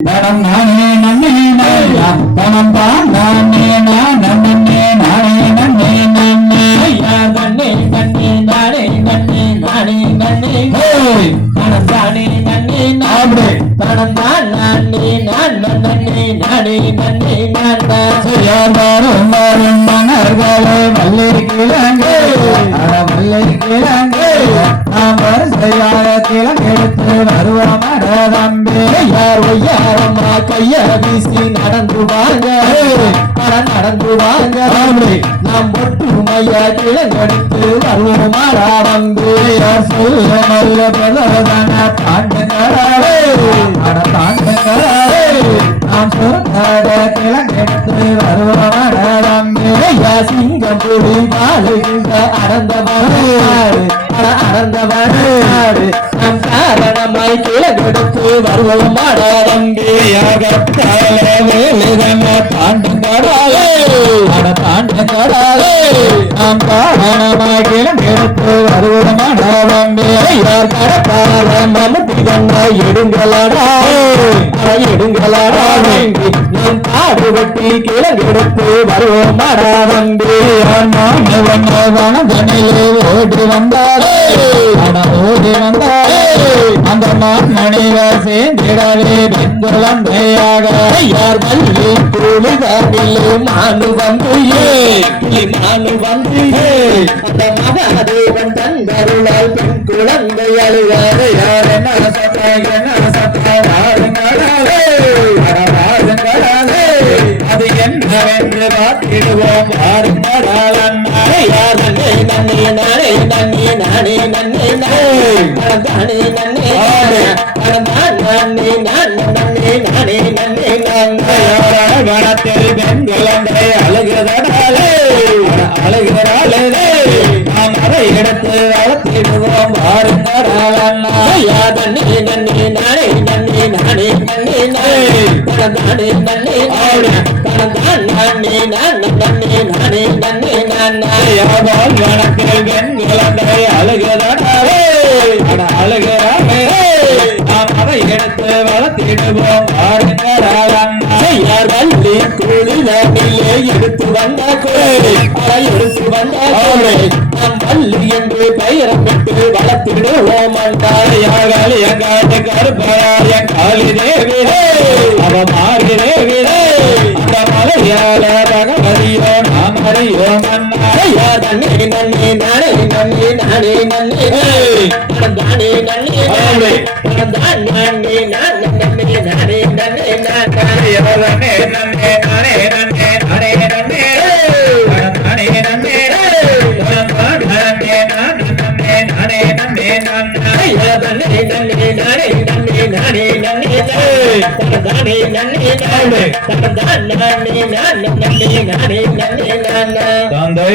தனம் நானே நன்னே நாயா தனம் தான் நானே நன்னே நானே நன்னே நன்னே ஐயா நன்னே நன்னே நானே நன்னே நானே நன்னே ஹோய் தனம் தானே நன்னே நானே தனம் தான் நானே நன்னே நானே நன்னே நானே செய்யாதாரும் வரும் மனர்களே வல்லை கிழங்கு அட வல்லை கிழங்கு நாம் வரிசையாக கிழங்கெடுத்து வருவோம் தம்பி யார் ஒய்யாரம்மா கைய வீசி நடந்து வாங்க நடந்து வாங்க நாம் ஒற்றுமையா கிழங்கெடுத்து வருவோம் வந்து சொல்ல நல்ல பிரதன தாண்டுங்கிறாரே தாண்டுங்கிறாரே நாம் சொன்னாட கிழங்கெடுத்து வருவோம் தம்பி சிங்கம் புலி வாழுகின்ற அறந்தவனாடு அறந்தவனாடு நம் காரணமாய் கிழங்கெடுத்து வருவோம் தம்பியாகத்தாலே வேலுதன தாண்டுங்கடாலே தாண்டுங்கடாலே நாம் காரணமாய் கிழங்கெடுத்து வருவோம் தம்பி யார் கடப்பார மனத்தி கண்ண எடுங்களாடா எடுங்களாடா நாம் காடு வெட்டி கிழங்கெடுத்து வருவோம் தம்பி வனதனிலே ஓடி வந்தாரே ஓடி வந்தாரே அந்த மணிவர் சேர்ந்திடவே பெண்குழந்தையாக யார் மல்லி கூலிதாரிலே மானு வந்து அந்த மகாதேவன் தந்தருளால் பெண் குழந்தை அழுவாரு யார் என்ன சத்தாருங்களாலே அது என்னவென்று பார்த்திடுவோம் யார் நன்னே நன்னே நானே நன்னே நானே நன்னே நானே நன்னே கணத்தில் பெண்குழந்தை அழுகிறதாலே அழுகிறாளே நாம் அதை எடுத்து வளர்த்திடுவோம் நன்னே நன்னே நானே நன்னே நானே நன்னே நானே நன்னே நானே நன்னே கணத்தில் பெண்குழந்தை அழுகிறதாலே அழுகிறாளே நாம் அதை எடுத்து வளர்த்திடுவோம் யார் வள்ளி கூலிலே எடுத்து வந்த எடுத்து வந்த நாம் வள்ளி என்று பெயரம் விட்டு வளர்த்திடுவோம் எங்காட்டு கருப்பையார் என் காலி தேவிரே அவ மாறி தேவிரே அந்த மலையாள பகவதியோ நாம் அறியோம் யார் நன்னே நன்னே நானே நன்னே நானே நன்னே தானே நன்னே நானே நன்னே நானே நானே நன்னே நானே நன்னே நானே நன்னே நானே நன்னே நானே நன்னே நானே நன்னே நானே தந்தை